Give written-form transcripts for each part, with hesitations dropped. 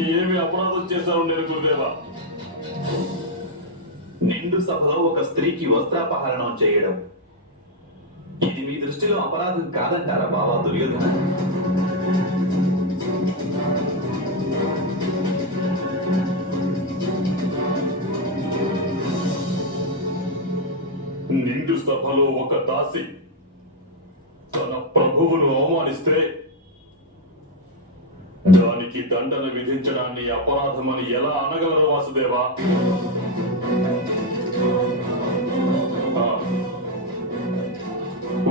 ఏమి అపరాధం చేశారు నేను గురుదేవా? నిండు సభలో ఒక స్త్రీకి వస్త్రాపహరణం చేయడం ఇది మీ దృష్టిలో అపరాధం కాదంటారా బాబా దుర్యోధన? నిండు సభలో ఒక దాసి తన ప్రభువును అవమానిస్తే దానికి దండన విధించడాన్ని అపరాధమని ఎలా అనగలరు వాసుదేవా?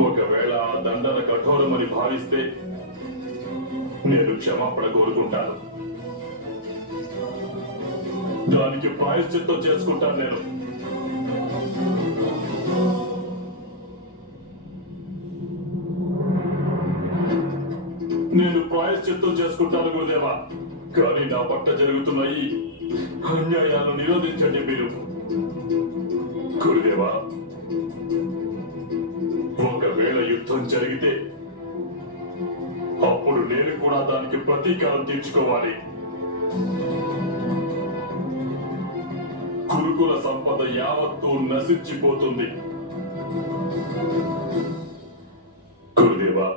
ఒకవేళ ఆ దండన కఠోరమని భావిస్తే నేను క్షమాపణ కోరుకుంటాను. దానికి ప్రాయశ్చిత్తం చేసుకుంటాను. నేను ప్రాయశ్చిత్తం చేసుకుంటాను గురుదేవా. కానీ నా పట్ల జరుగుతున్న ఈ అన్యాయాలను నిరోధించండి మీరు. గురుదేవా, ఒకవేళ యుద్ధం జరిగితే అప్పుడు నేను కూడా దానికి ప్రతీకారం తీర్చుకోవాలి. గురుకుల సంపద యావత్తూ నశించిపోతుంది. గురుదేవా,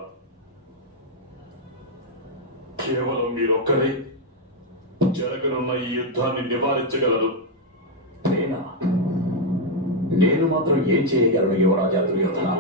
కేవలం మీరొక్కరే జరగనున్న ఈ యుద్ధాన్ని నివారించగలరు. నేను మాత్రం ఏం చేయగలను యువరాజా దుర్యోధన?